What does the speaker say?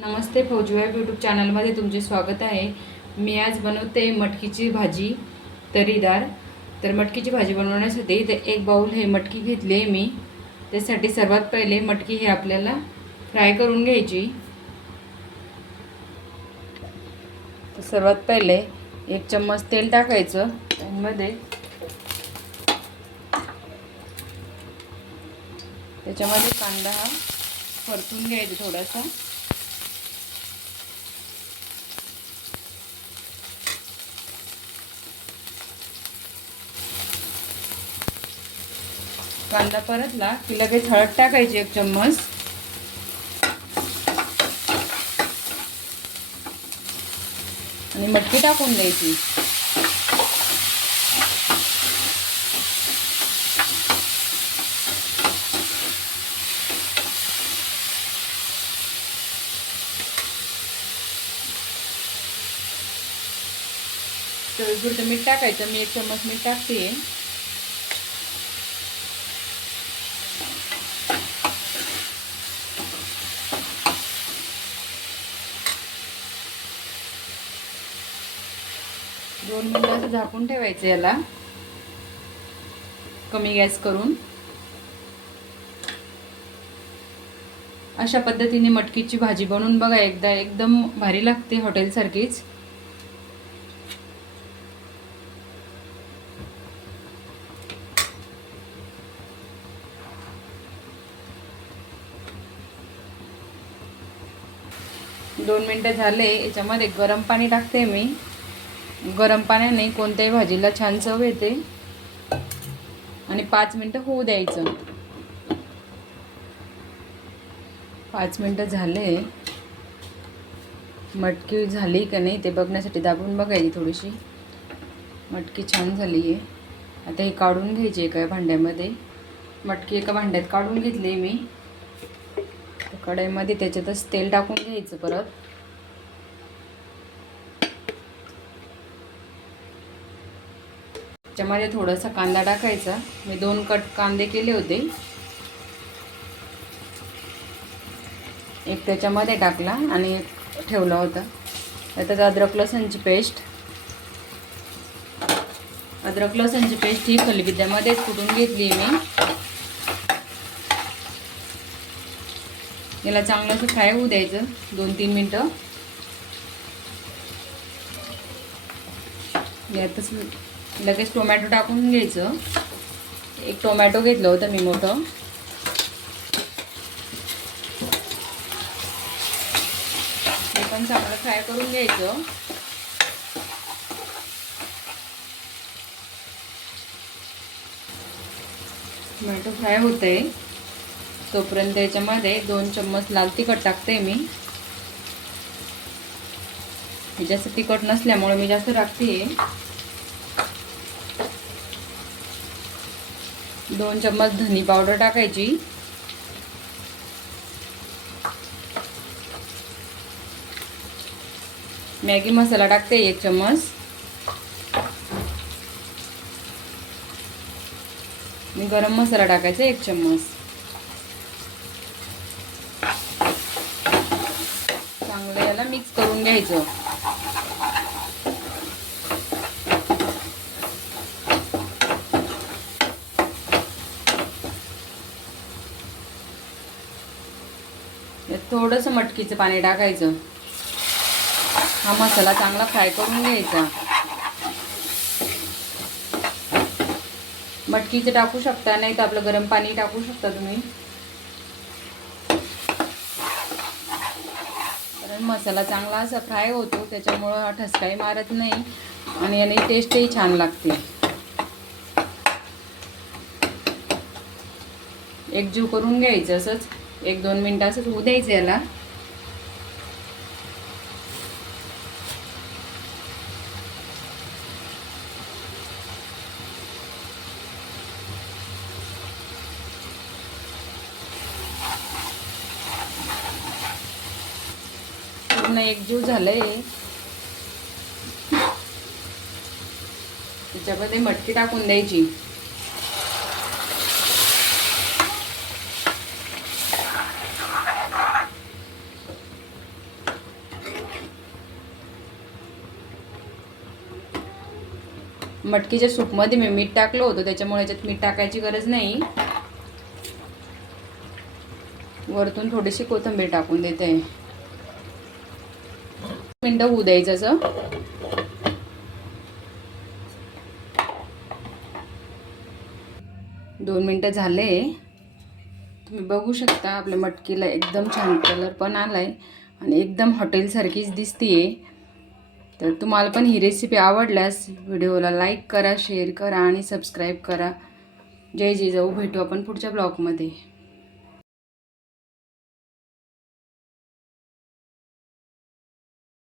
नमस्ते फौजी wife YouTube चॅनलमध्ये तुमचे स्वागत आहे। मी आज बनवते मटकीची भाजी तरीदार। तर मटकीची भाजी बनवण्यासाठी इथे एक बाउल हे मटकी घेतली आहे मी। त्यासाठी सर्वात पहिले मटकी हे आपल्याला फ्राय करून घ्यायची। तर सर्वात पहिले 1 चम्मच तेल टाकायचं त्यामध्ये। त्याच्यामध्ये कांदा हा परतून घ्यायचा थोडासा। कांदा परतला की लगेच हळद टाकायची 1 चम्मच। आणि मटकी टाकून द्यायची। चवीपुरतं मीठ टाकायचं। मी 1 चम्मच मीठ टाकते। 2 मिनिटं असं झाकून ठेवायचं याला कमी गॅस करून। अशा पद्धतीने मटकीची भाजी बनवून बघा एकदा, एकदम भारी लागते हॉटेल सारखीच। दोन मिनिटं झाले। याच्यामध्ये गरम पाणी टाकते मी। गरम पाण्याने कोणत्याही भाजीला छान चव येते। आणि 5 मिनिटं होऊ द्यायचं। 5 मिनिटं झाले। मटकी झाली का नाही ते बघण्यासाठी दाबून बघायची थोडीशी। मटकी छान झाली आहे। आता हे काढून घ्यायची एका भांड्यामध्ये। मटकी एका भांड्यात काढून घेतली मी। कढईमध्ये त्याच्यातच तेल टाकून घ्यायचं परत। त्याच्यामध्ये थोडासा कांदा टाकायचा। मी 2 कट कांदे केले होते। एक त्याच्यामध्ये टाकला आणि एक ठेवला होता। त्यात अद्रक लसूणची पेस्ट। अद्रक लसूणची पेस्ट ही खलबत्त्यामध्ये कुटून घेतली मी। याला चांगलं असं फ्राय होऊ द्यायचं 2-3 मिनिटं। यातच लगेच टोमॅटो टाकून घ्यायचं। 1 टोमॅटो घेतलं होतं मी मोठं। हे पण चांगलं फ्राय करून घ्यायचं। टोमॅटो फ्राय होते तोपर्यंत याच्यामध्ये 2 चम्मच लाल तिखट टाकते मी। हे जास्त तिखट नसल्यामुळे मी जास्त टाकते। 2 चम्मच धनी पावडर टाकायची। मॅगी मसाला टाकते 1 चम्मच। आणि गरम मसाला टाकायचा 1 चम्मच। चांगलं याला मिक्स करून घ्यायचं। थोडंसं मटकीचं पाणी टाकायचं। हा मसाला चांगला फ्राय करून घ्यायचा। मटकीचं टाकू शकता, नाही तर आपलं गरम पाणी टाकू शकता तुम्ही। कारण मसाला चांगला असा फ्राय होतो त्याच्यामुळं हा ठसकाही मारत नाही आणि याने टेस्टही छान लागते। एकजीव करून घ्यायचं असंच 1-2 मिनिटं असंच होऊ द्यायचं याला। पूर्ण एकजीव झालंय। त्याच्यामध्ये मटकी टाकून द्यायची। मटकीच्या सूपमध्ये मी मीठ टाकलं होतं, त्याच्यामुळे याच्यात मीठ टाकायची गरज नाही. वरतून थोडीशी कोथिंबीर टाकून देते. मिनटं होऊ द्यायचं असं. 2 मिनटं झाले. तुम्ही बघू शकता आपल्या मटकीला एकदम छान कलर पण आलाय आणि एकदम हॉटेलसारखीच दिसतीये. तर तुम्हाला पण ही रेसिपी आवडल्यास व्हिडिओला लाईक करा, शेअर करा आणि सबस्क्राईब करा. जय जिजाऊ. भेटू आपण पुढच्या ब्लॉगमध्ये.